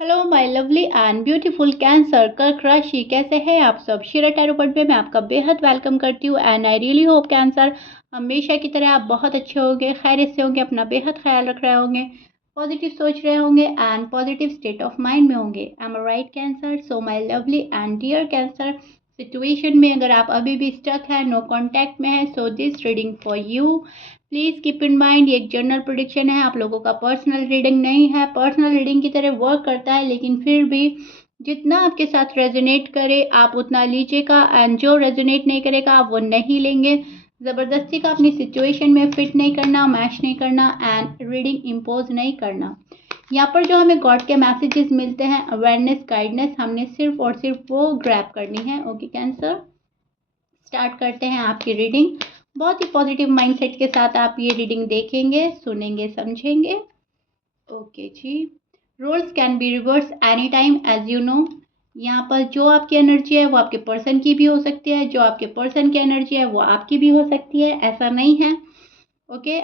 Hello my lovely and beautiful cancer कर्क राशि, कैसे हैं आप सब। शिरा टैरो कार्ड में मैं आपका बेहद वेलकम करती हूँ and I really hope cancer हमेशा की तरह आप बहुत अच्छे होंगे, खैरियत से होंगे, अपना बेहद ख्याल रख रहे होंगे, पॉजिटिव सोच रहे होंगे and positive state of mind में होंगे। I am right cancer. So my lovely and dear cancer, situation में अगर आप अभी भी स्टक है, नो कॉन्टैक्ट में है, so this reading for you. Please keep in mind ये एक जनरल प्रेडिक्शन है, आप लोगों का पर्सनल रीडिंग नहीं है। पर्सनल रीडिंग की तरह वर्क करता है, लेकिन फिर भी जितना आपके साथ रेजोनेट करे आप उतना लीजिएगा एंड जो रेजोनेट नहीं करेगा आप वो नहीं लेंगे। ज़बरदस्ती का अपनी सिचुएशन में फिट नहीं करना, मैच नहीं करना एंड रीडिंग इम्पोज नहीं करना। यहाँ पर जो हमें गॉड के मैसेजेस मिलते हैं, अवेयरनेस, गाइडनेस, हमने सिर्फ और सिर्फ वो ग्रैब करनी है। ओके कैंसर, स्टार्ट करते हैं आपकी रीडिंग। बहुत ही पॉजिटिव माइंडसेट के साथ आप ये रीडिंग देखेंगे, सुनेंगे, समझेंगे। ओके जी। Roles can be reverse any time as you know. यहाँ पर जो आपकी एनर्जी है वो आपके पर्सन की भी हो सकती है, जो आपके पर्सन की एनर्जी है वो आपकी भी हो सकती है, ऐसा नहीं है। ओके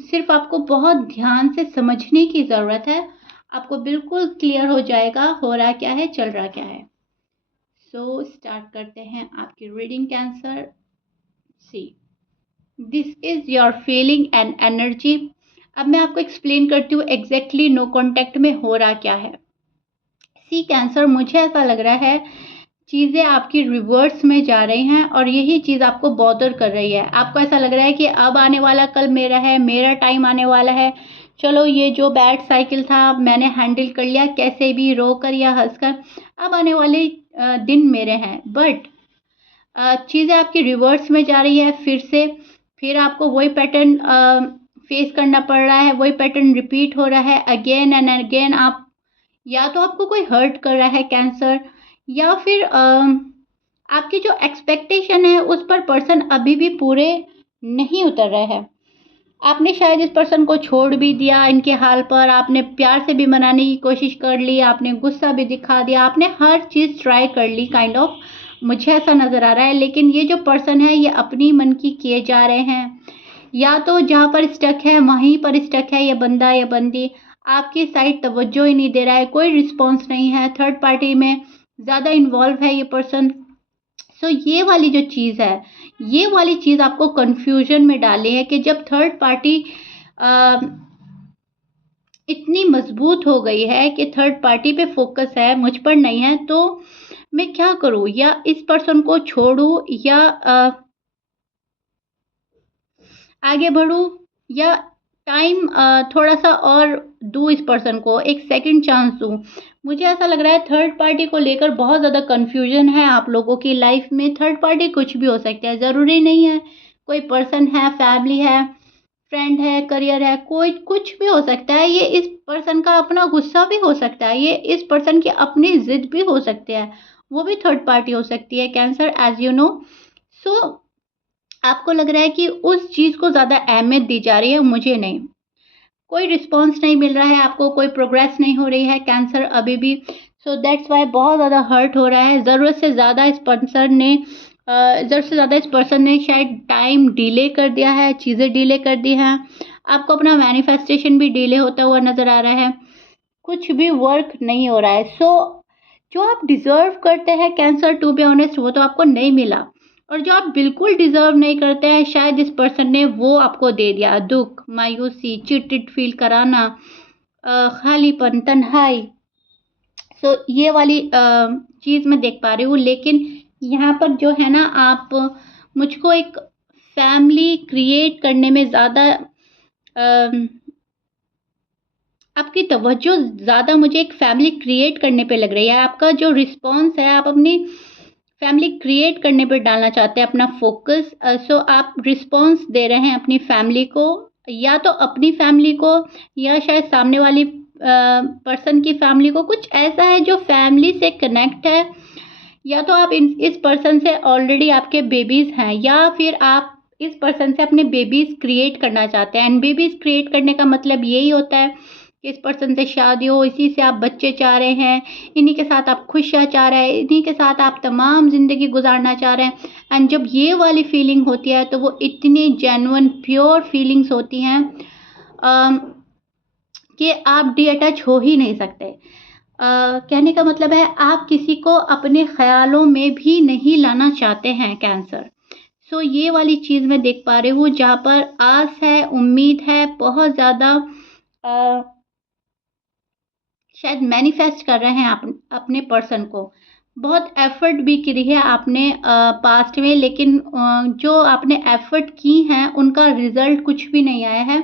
सिर्फ आपको बहुत ध्यान से समझने की ज़रूरत है, आपको बिल्कुल क्लियर हो जाएगा हो रहा क्या है, चल रहा क्या है। सो स्टार्ट करते हैं आपकी reading cancer. See, this is your feeling and energy. अब मैं आपको एक्सप्लेन करती हूँ एग्जैक्टली नो कॉन्टैक्ट में हो रहा क्या है। सी कैंसर, मुझे ऐसा लग रहा है चीज़ें आपकी रिवर्स में जा रही हैं और यही चीज़ आपको बॉदर कर रही है। आपको ऐसा लग रहा है कि अब आने वाला कल मेरा है, मेरा टाइम आने वाला है, चलो ये जो बैड साइकिल था मैंने हैंडल कर लिया, कैसे भी रो कर या हंसकर, अब आने वाले दिन मेरे हैं। बट चीज़ें आपकी रिवर्स में जा रही है फिर से, फिर आपको वही पैटर्न फेस करना पड़ रहा है, वही पैटर्न रिपीट हो रहा है अगेन एंड अगेन। आप या तो आपको कोई हर्ट कर रहा है कैंसर, या फिर आपकी जो एक्सपेक्टेशन है उस पर पर्सन अभी भी पूरे नहीं उतर रहे हैं। आपने शायद इस पर्सन को छोड़ भी दिया इनके हाल पर, आपने प्यार से भी मनाने की कोशिश कर ली, आपने गुस्सा भी दिखा दिया, आपने हर चीज़ ट्राई कर ली काइंड ऑफ, मुझे ऐसा नज़र आ रहा है। लेकिन ये जो पर्सन है ये अपनी मन की किए जा रहे हैं, या तो जहाँ पर स्टक है वहीं पर स्टक है, ये बंदा या बंदी आपकी साइड तवज्जो ही नहीं दे रहा है, कोई रिस्पॉन्स नहीं है, थर्ड पार्टी में ज़्यादा इन्वॉल्व है ये पर्सन। सो ये वाली जो चीज़ है, ये वाली चीज़ आपको कंफ्यूजन में डाली है कि जब थर्ड पार्टी इतनी मजबूत हो गई है कि थर्ड पार्टी पे फोकस है, मुझ पर नहीं है, तो मैं क्या करूँ, या इस पर्सन को छोड़ूँ या आगे बढ़ूँ, या टाइम थोड़ा सा और दूँ इस पर्सन को, एक सेकंड चांस दूँ। मुझे ऐसा लग रहा है थर्ड पार्टी को लेकर बहुत ज़्यादा कन्फ्यूजन है आप लोगों की लाइफ में। थर्ड पार्टी कुछ भी हो सकता है, ज़रूरी नहीं है कोई पर्सन है, फैमिली है, फ्रेंड है, करियर है, कोई कुछ भी हो सकता है। ये इस पर्सन का अपना गुस्सा भी हो सकता है, ये इस पर्सन की अपनी ज़िद भी हो सकती है, वो भी थर्ड पार्टी हो सकती है कैंसर, एज यू नो। सो आपको लग रहा है कि उस चीज़ को ज़्यादा अहमियत दी जा रही है, मुझे नहीं। कोई रिस्पॉन्स नहीं मिल रहा है आपको, कोई प्रोग्रेस नहीं हो रही है कैंसर अभी भी। सो दैट्स वाई बहुत ज़्यादा हर्ट हो रहा है। ज़रूरत से ज़्यादा इस पर्सन ने शायद टाइम डिले कर दिया है, चीज़ें डिले कर दी हैं, आपको अपना मैनिफेस्टेशन भी डिले होता हुआ नज़र आ रहा है, कुछ भी वर्क नहीं हो रहा है। सो जो आप डिज़र्व करते हैं कैंसर, टू बी ऑनेस्ट, वो तो आपको नहीं मिला, और जो आप बिल्कुल डिज़र्व नहीं करते हैं शायद इस पर्सन ने वो आपको दे दिया। दुख, मायूसी, चिट फील कराना, खालीपन, तन्हाई। सो ये वाली चीज़ मैं देख पा रही हूँ। लेकिन यहाँ पर जो है ना, आप मुझको एक फैमिली क्रिएट करने में ज़्यादा आपकी तवज्जो ज़्यादा मुझे एक फैमिली क्रिएट करने पे लग रही है। आपका जो रिस्पॉन्स है, आप अपनी फैमिली क्रिएट करने पे डालना चाहते हैं अपना फोकस। सो आप रिस्पॉन्स दे रहे हैं अपनी फैमिली को, या तो अपनी फैमिली को या शायद सामने वाली पर्सन की फैमिली को। कुछ ऐसा है जो फैमिली से कनेक्ट है, या तो आप इस पर्सन से ऑलरेडी आपके बेबीज़ हैं, या फिर आप इस पर्सन से अपने बेबीज़ क्रिएट करना चाहते हैं। एंड बेबीज़ क्रिएट करने का मतलब यही होता है कि इस पर्सन से शादी हो, इसी से आप बच्चे चाह रहे हैं, इन्हीं के साथ आप खुशियाँ चाह रहे हैं, इन्हीं के साथ आप तमाम ज़िंदगी गुजारना चाह रहे हैं। एंड जब ये वाली फीलिंग होती है तो वो इतनी जेन्युइन प्योर फीलिंग्स होती हैं कि आप डी अटैच हो ही नहीं सकते। कहने का मतलब है आप किसी को अपने ख़्यालों में भी नहीं लाना चाहते हैं कैंसर। सो ये वाली चीज़ मैं देख पा रही हूँ जहाँ पर आस है, उम्मीद है, बहुत ज़्यादा अ, शायद मैनिफेस्ट कर रहे हैं आप अपने पर्सन को। बहुत एफ़र्ट भी करी है आपने पास्ट में, लेकिन जो आपने एफ़र्ट की हैं उनका रिज़ल्ट कुछ भी नहीं आया है।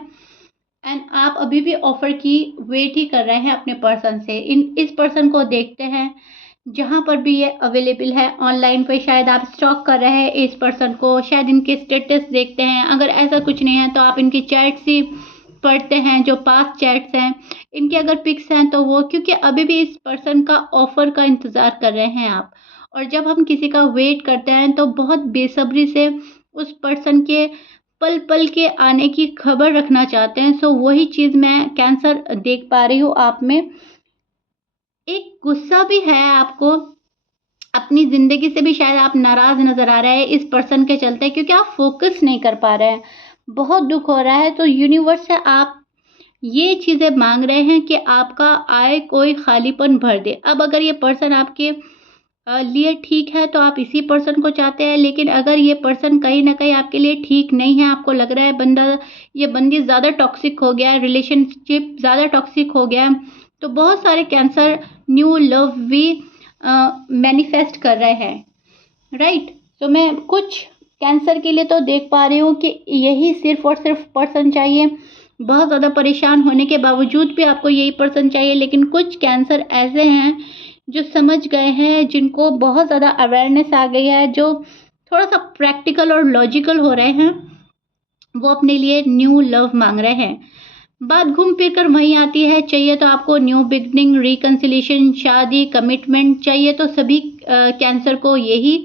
एंड आप अभी भी ऑफ़र की वेट ही कर रहे हैं अपने पर्सन से। इस पर्सन को देखते हैं, जहाँ पर भी ये अवेलेबल है ऑनलाइन पे शायद आप स्टॉक कर रहे हैं इस पर्सन को, शायद इनके स्टेटस देखते हैं। अगर ऐसा कुछ नहीं है तो आप इनकी चैट्स ही पढ़ते हैं, जो पास्ट चैट्स हैं। इनके अगर पिक्स हैं तो वो, क्योंकि अभी भी इस पर्सन का ऑफ़र का इंतज़ार कर रहे हैं आप। और जब हम किसी का वेट करते हैं तो बहुत बेसब्री से उस पर्सन के पल-पल के आने की खबर रखना चाहते हैं। सो वही चीज़ मैं कैंसर देख पा रही हूँ आप में। एक गुस्सा भी है आपको, अपनी ज़िंदगी से भी शायद आप नाराज़ नज़र आ रहे हैं इस पर्सन के चलते, क्योंकि आप फ़ोकस नहीं कर पा रहे हैं। बहुत दुःख हो रहा है, तो यूनिवर्स से आप ये चीज़ें माँग रहे हैं कि आपका आए कोई खालीपन भर दे। अब अगर ये पर्सन आपके लिए ठीक है तो आप इसी पर्सन को चाहते हैं, लेकिन अगर ये पर्सन कहीं न कहीं आपके लिए ठीक नहीं है, आपको लग रहा है ये बंदी ज़्यादा टॉक्सिक हो गया है, रिलेशनशिप ज़्यादा टॉक्सिक हो गया है, तो बहुत सारे कैंसर न्यू लव भी मैनिफेस्ट कर रहे हैं, राइट? तो मैं कुछ कैंसर के लिए तो देख पा रही हूँ कि यही सिर्फ़ और सिर्फ़ पर्सन चाहिए। बहुत ज़्यादा परेशान होने के बावजूद भी आपको यही पर्सन चाहिए, लेकिन कुछ कैंसर ऐसे हैं जो समझ गए हैं, जिनको बहुत ज़्यादा अवेयरनेस आ गई है, जो थोड़ा-सा प्रैक्टिकल और लॉजिकल हो रहे हैं, वो अपने लिए न्यू लव माँग रहे हैं। बात घूम फिर कर वहीं आती है, चाहिए तो आपको न्यू बिगिनिंग, रिकन्सिलिएशन, शादी, कमिटमेंट चाहिए तो सभी कैंसर को यही।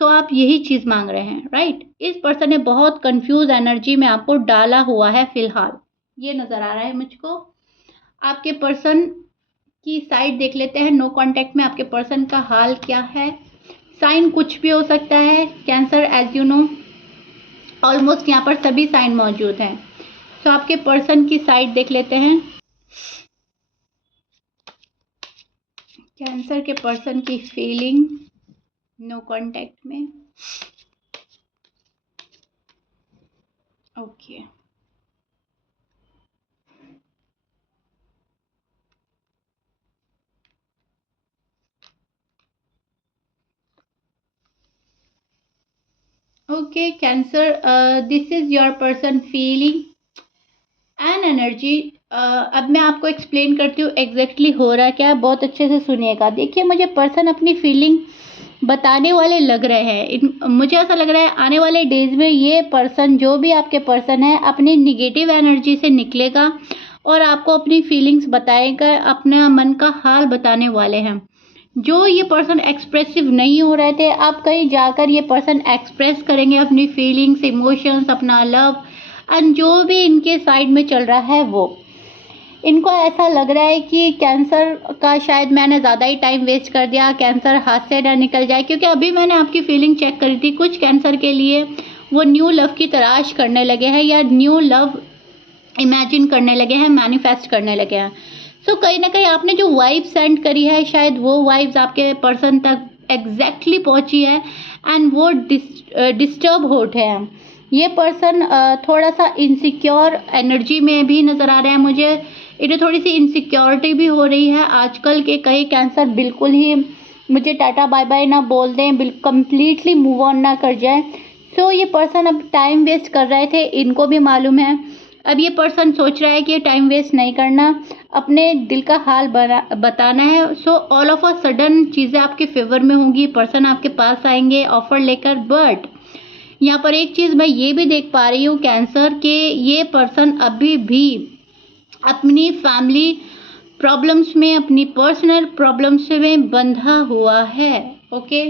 सो आप यही चीज़ माँग रहे हैं, राइट? इस पर्सन ने बहुत कन्फ्यूज़ एनर्जी में आपको डाला हुआ है फ़िलहाल, ये नज़र आ रहा है मुझको। आपके पर्सन की साइड देख लेते हैं, नो कॉन्टैक्ट में आपके पर्सन का हाल क्या है? साइन कुछ भी हो सकता है, cancer as you know almost यहाँ पर सभी साइन मौजूद हैं। तो आपके पर्सन की साइड देख लेते हैं। कैंसर के पर्सन की फीलिंग नो कांटेक्ट में। Okay, okay cancer, this is your person feeling and energy. अब मैं आपको एक्सप्लेन करती हूँ एग्जैक्टली हो रहा क्या है, बहुत अच्छे से सुनिएगा। देखिए, मुझे पर्सन अपनी फीलिंग बताने वाले लग रहे हैं। मुझे ऐसा लग रहा है आने वाले डेज में ये पर्सन, जो भी आपके पर्सन है, अपनी निगेटिव एनर्जी से निकलेगा और आपको अपनी फीलिंग्स बताएगा, अपना मन का हाल बताने वाले हैं। जो ये पर्सन एक्सप्रेसिव नहीं हो रहे थे, अब कहीं जाकर ये पर्सन एक्सप्रेस करेंगे अपनी फीलिंग्स, इमोशंस, अपना लव एंड जो भी इनके साइड में चल रहा है वो। इनको ऐसा लग रहा है कि कैंसर का शायद मैंने ज़्यादा ही टाइम वेस्ट कर दिया, कैंसर हाथ से ना निकल जाए, क्योंकि अभी मैंने आपकी फीलिंग चेक करी थी। कुछ कैंसर के लिए वो न्यू लव की तलाश करने लगे हैं या न्यू लव इमेजिन करने लगे हैं, मैनिफेस्ट करने लगे हैं। सो कहीं ना कहीं आपने जो वाइब सेंड करी है, शायद वो वाइब्स आपके पर्सन तक एग्जैक्टली पहुंची है एंड वो डिस्टर्ब हो उठे हैं। ये पर्सन थोड़ा सा इनसिक्योर एनर्जी में भी नज़र आ रहा है मुझे। इन्हें थोड़ी सी इनसिक्योरिटी भी हो रही है आजकल के। कई कैंसर बिल्कुल ही मुझे टाटा बाय बाय ना बोल दें, कम्प्लीटली मूव ऑन ना कर जाए। सो ये पर्सन अब टाइम वेस्ट कर रहे थे, इनको भी मालूम है। अब ये पर्सन सोच रहा है कि टाइम वेस्ट नहीं करना, अपने दिल का हाल बताना है। So all of a sudden चीज़ें आपके फेवर में होंगी, पर्सन आपके पास आएंगे ऑफर लेकर। बट यहाँ पर एक चीज़ मैं ये भी देख पा रही हूँ कैंसर के, ये पर्सन अभी भी अपनी फैमिली प्रॉब्लम्स में, अपनी पर्सनल प्रॉब्लम्स में बंधा हुआ है। ओके,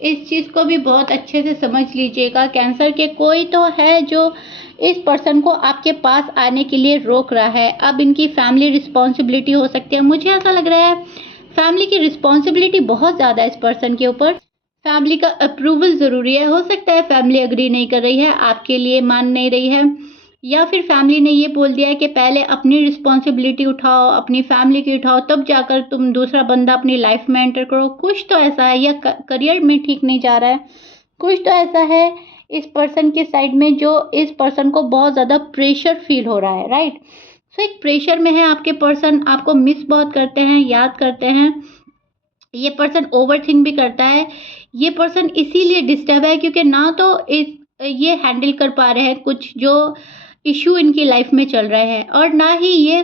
इस चीज़ को भी बहुत अच्छे से समझ लीजिएगा। कैंसर के कोई तो है जो इस पर्सन को आपके पास आने के लिए रोक रहा है। अब इनकी फैमिली रिस्पॉन्सिबिलिटी हो सकती है। मुझे ऐसा लग रहा है फैमिली की रिस्पॉन्सिबिलिटी बहुत ज़्यादा है इस पर्सन के ऊपर। फैमिली का अप्रूवल ज़रूरी है। हो सकता है फैमिली एग्री नहीं कर रही है, आपके लिए मान नहीं रही है, या फिर फैमिली ने ये बोल दिया है कि पहले अपनी रिस्पॉन्सिबिलिटी उठाओ, अपनी फैमिली की उठाओ, तब जाकर तुम दूसरा बंदा अपनी लाइफ में एंटर करो। कुछ तो ऐसा है, या करियर में ठीक नहीं जा रहा है, कुछ तो ऐसा है इस पर्सन के साइड में जो इस पर्सन को बहुत ज़्यादा प्रेशर फील हो रहा है, राइट। सो एक प्रेशर में है आपके पर्सन, आपको मिस बहुत करते हैं, याद करते हैं। ये पर्सन ओवरथिंक भी करता है। ये पर्सन इसीलिए डिस्टर्ब है क्योंकि ना तो ये हैंडल कर पा रहे हैं कुछ जो इश्यू इनकी लाइफ में चल रहे हैं, और ना ही ये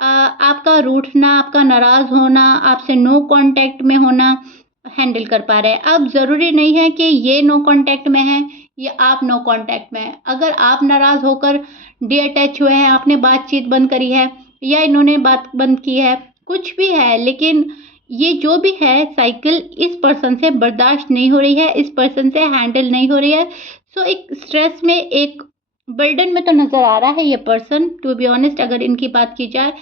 आपका रूठना, आपका नाराज़ होना, आपसे नो कांटेक्ट में होना हैंडल कर पा रहे हैं। अब ज़रूरी नहीं है कि ये नो कांटेक्ट में है या आप नो कांटेक्ट में हैं। अगर आप नाराज़ होकर डिअटैच हुए हैं, आपने बातचीत बंद करी है या इन्होंने बात बंद की है, कुछ भी है, लेकिन ये जो भी है साइकिल इस पर्सन से बर्दाश्त नहीं हो रही है, इस पर्सन से हैंडल नहीं हो रही है। सो एक स्ट्रेस में, एक बर्डन में तो नज़र आ रहा है ये पर्सन। टू बी ऑनेस्ट, अगर इनकी बात की जाए,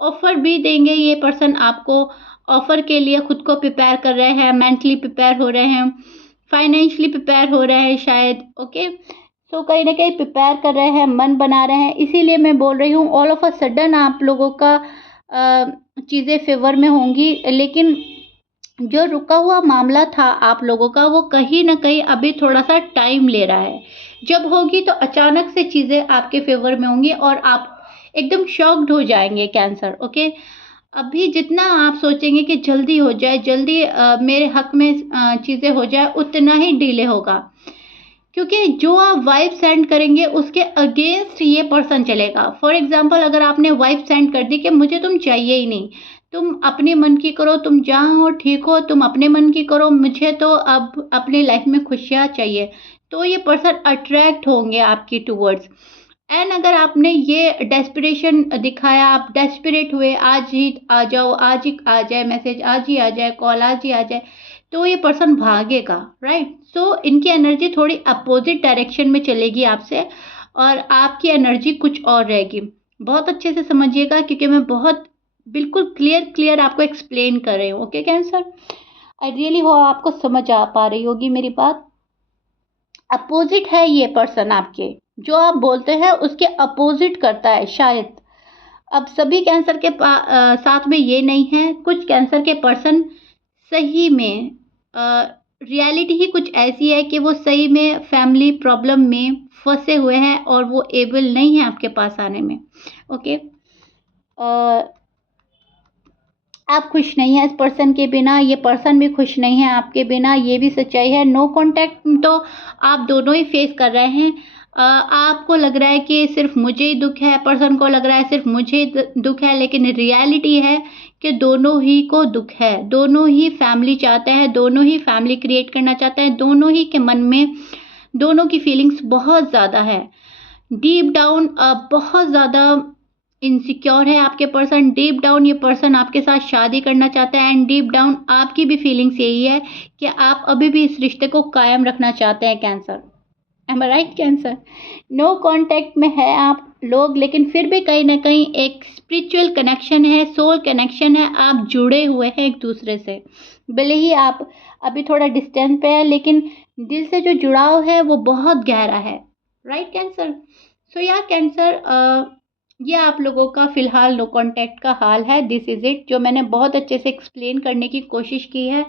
ऑफ़र भी देंगे ये पर्सन आपको, ऑफ़र के लिए खुद को प्रिपेयर कर रहे हैं, मेंटली प्रिपेयर हो रहे हैं, फाइनेंशियली प्रिपेयर हो रहे हैं शायद, ओके। सो कहीं न कहीं प्रिपेयर कर रहे हैं, मन बना रहे हैं। इसीलिए मैं बोल रही हूँ ऑल ऑफ अ सडन आप लोगों का चीज़ें फ़ेवर में होंगी, लेकिन जो रुका हुआ मामला था आप लोगों का, वो कहीं न कहीं अभी थोड़ा-सा टाइम ले रहा है। जब होगी तो अचानक से चीज़ें आपके फ़ेवर में होंगी और आप एकदम शॉक्ड हो जाएँगे कैंसर, ओके। अभी जितना आप सोचेंगे कि जल्दी हो जाए, जल्दी मेरे हक़ में चीज़ें हो जाए, उतना ही डिले होगा। क्योंकि जो आप वाइब सेंड करेंगे उसके अगेंस्ट ये पर्सन चलेगा। फॉर एग्ज़ाम्पल, अगर आपने वाइब सेंड कर दी कि मुझे तुम चाहिए ही नहीं, तुम अपने मन की करो, तुम जहाँ हो ठीक हो, तुम अपने मन की करो, मुझे तो अब अपनी लाइफ़ में खुशियाँ चाहिए, तो ये पर्सन अट्रैक्ट होंगे आपकी टुवर्ड्स। एंड अगर आपने ये डेस्परेशन दिखाया, आप डेस्परेट हुए, आज ही आ जाओ, आज ही आ जाए मैसेज, आज ही आ जाए कॉल, आज ही आ जाए, तो ये पर्सन भागेगा, राइट। सो इनकी एनर्जी थोड़ी अपोजिट डायरेक्शन में चलेगी आपसे, और आपकी एनर्जी कुछ और रहेगी। बहुत अच्छे से समझिएगा क्योंकि मैं बहुत बिल्कुल क्लियर आपको एक्सप्लेन कर रही हूँ, ओके कैंसर। आई रियली हो आपको समझ आ पा रही होगी मेरी बात। अपोजिट है ये पर्सन आपके, जो आप बोलते हैं उसके अपोजिट करता है शायद। अब सभी कैंसर के साथ में ये नहीं है, कुछ कैंसर के पर्सन सही में रियलिटी ही कुछ ऐसी है कि वो सही में फैमिली प्रॉब्लम में फँसे हुए हैं और वो एबल नहीं है आपके पास आने में, ओके। आप खुश नहीं हैं इस पर्सन के बिना, ये पर्सन भी खुश नहीं है आपके बिना, ये भी सच्चाई है। नो कॉन्टैक्ट तो आप दोनों ही फेस कर रहे हैं। आपको लग रहा है कि सिर्फ़ मुझे ही दुःख है, पर्सन को लग रहा है सिर्फ़ मुझे ही दुःख है, लेकिन रियलिटी है कि दोनों ही को दुःख है। दोनों ही फैमिली चाहते हैं, दोनों ही फैमिली क्रिएट करना चाहते हैं, दोनों ही के मन में दोनों की फीलिंग्स बहुत ज़्यादा है। डीप डाउन बहुत ज़्यादा इनसिक्योर है आपके पर्सन। डीप डाउन ये पर्सन आपके साथ शादी करना चाहता है, एंड डीप डाउन आपकी भी फीलिंग्स यही है कि आप अभी भी इस रिश्ते को कायम रखना चाहते हैं कैंसर। एम आई राइट कैंसर? नो कांटेक्ट में है आप लोग, लेकिन फिर भी कहीं ना कहीं एक स्पिरिचुअल कनेक्शन है, सोल कनेक्शन है, आप जुड़े हुए हैं एक दूसरे से। भले ही आप अभी थोड़ा डिस्टेंस पे है, लेकिन दिल से जो जुड़ाव है वो बहुत गहरा है, राइट कैंसर। सो या कैंसर, ये आप लोगों का फ़िलहाल नो कॉन्टैक्ट का हाल है। दिस इज़ इट, जो मैंने बहुत अच्छे से एक्सप्लेन करने की कोशिश की है,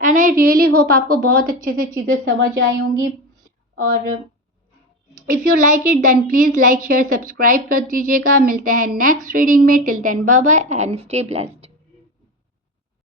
एंड आई रियली होप आपको बहुत अच्छे से चीज़ें समझ आई होंगी। और if you like it then please like share subscribe कर दीजिएगा। मिलते हैं नेक्स्ट रीडिंग में। Till then bye bye and stay blessed.